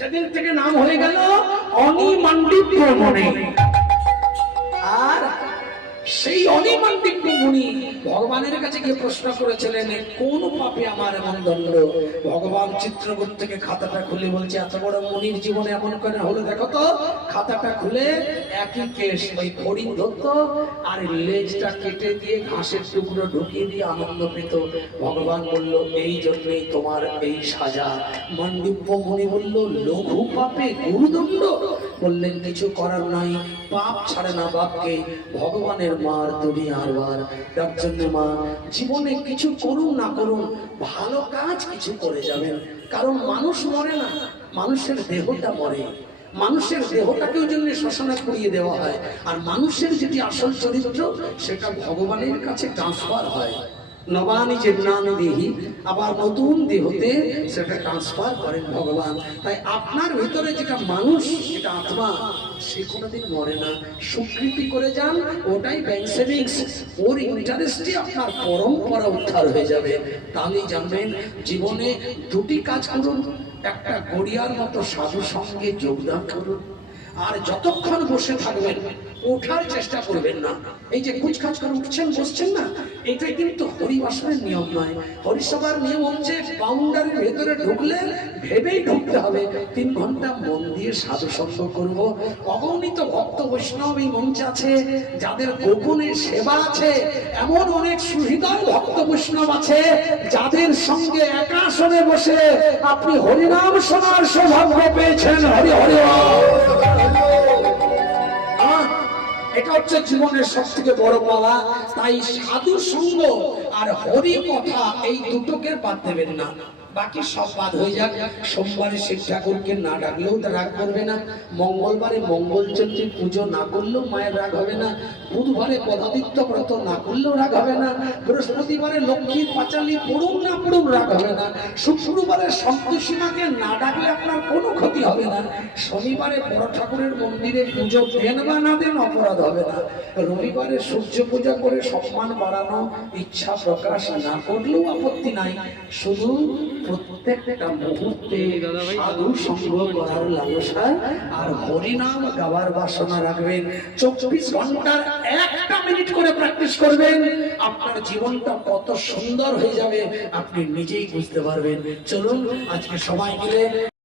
সেদিন থেকে নাম হয়ে গেল অনিমান্ডিত্য মনে। আর সেই অনিমান্ডিত্য মুনি ভগবানের কাছে গিয়ে প্রশ্ন করেছিলেন, কোন পাপে আমার এমন দণ্ড? ভগবান চিত্রকূট থেকে খাতাটা খুলে বলছে, এত বড় মুনির জীবনে এমন করে হলো দেখো তো। খাতাটা খুলে একই কেস, ওই ফড়িং ধরত আর লেজটা কেটে দিয়ে ঘাসের টুকরো ঢুকিয়ে দিয়ে আনন্দ পেত। ভগবান বলল, এই জন্যই তোমার এই সাজা। মান্ডিব্য মুনি বলল, লঘু পাপে গুরুদণ্ড? বললেন, কিছু করার নাই, পাপ ছাড়ে না বাপকে, ভগবানের মার দুনিয়ার বার। তার জন্য মা, জীবনে কিছু করুন না করুন, ভালো কাজ কিছু করে যাবেন। কারণ মানুষ মরে না, মানুষের দেহটা মরে। মানুষের দেহটাকেও জন্য শ্মশানে পুড়িয়ে দেওয়া হয়। আর মানুষের যেটি আসল চরিত্র, সেটা ভগবানের কাছে ট্রান্সফার হয়। নবানি জীবনানি দেহি, আবার নতুন দেহতে সেটা ট্রান্সফার করেন ভগবান। তাই আপনার ভিতরে যেটা মানুষ, যেটা আত্মা, সে কোনোদিন মরে না। স্বীকৃতি করে যান, ওটাই ব্যাংক সেভিংস। ওর ইন্টারেস্টে আপনার পরম্পরা উদ্ধার হয়ে যাবে। তাহলেই জানবেন জীবনে দুটি কাজ করুন। একটা গড়িয়ার মতো সাধু সঙ্গে যোগদান করুন, আর যতক্ষণ বসে থাকবেন ওঠার চেষ্টা করবেন না। এই যে কুচকাচ করে উঠছেন বসছেন না, এটাই কিন্তু হরিবাসনের নিয়ম নয়। হরিসভার নিয়ম হচ্ছে বাউন্ডারির ভেতরে ঢুকলে ভেবেই ঢুকতে হবে, 3 ঘন্টা মন দিয়ে সাধু সঙ্গ করব। অগণিত ভক্ত বৈষ্ণব এই মঞ্চে আছে, যাদের গোপনে সেবা আছে। এমন অনেক সুহৃদয় ভক্ত বৈষ্ণব আছে, যাদের সঙ্গে একাসনে বসে আপনি হরিনাম শোনার সৌভাগ্য পেয়েছেন। হরি হরি। এটা হচ্ছে জীবনের সব থেকে বড় পাওয়া। তাই সাধু সঙ্গ আর হরি কথা এই দুটোকে বাদ দেবেন না, বাকি সব বাদ হয়ে যাক। সোমবারে শিব ঠাকুরকে না ডাকলেও তার রাগ করবে না, মঙ্গলবারে মঙ্গলচন্দ্রীর পুজো না করলেও মায়ের রাগ হবে না, বুধবারে পদাদিত্য ব্রত না করলেও রাগ হবে না, বৃহস্পতিবারে লক্ষ্মীর পাঁচালি পড়ুন না পড়ুন রাগ হবে না, শুক্রবারে সন্তোষী মাকে না ডাকলে আপনার কোনো ক্ষতি হবে না, শনিবারে বড় ঠাকুরের মন্দিরে পুজো দেন বা না দেন অপরাধ হবে না, রবিবারে সূর্য পূজা করে সম্মান বাড়ানো ইচ্ছা প্রকাশ না করলেও আপত্তি নাই। শুধু প্রত্যেকটা মুহূর্তে সাধু সঙ্গ করার লালসা আর হরিনাম গাওয়ার বাসনা রাখবেন। 24 ঘন্টার 1টা মিনিট করে প্র্যাকটিস করবেন, আপনার জীবনটা কত সুন্দর হয়ে যাবে আপনি নিজেই বুঝতে পারবেন। চলুন আজকে সবাই মিলে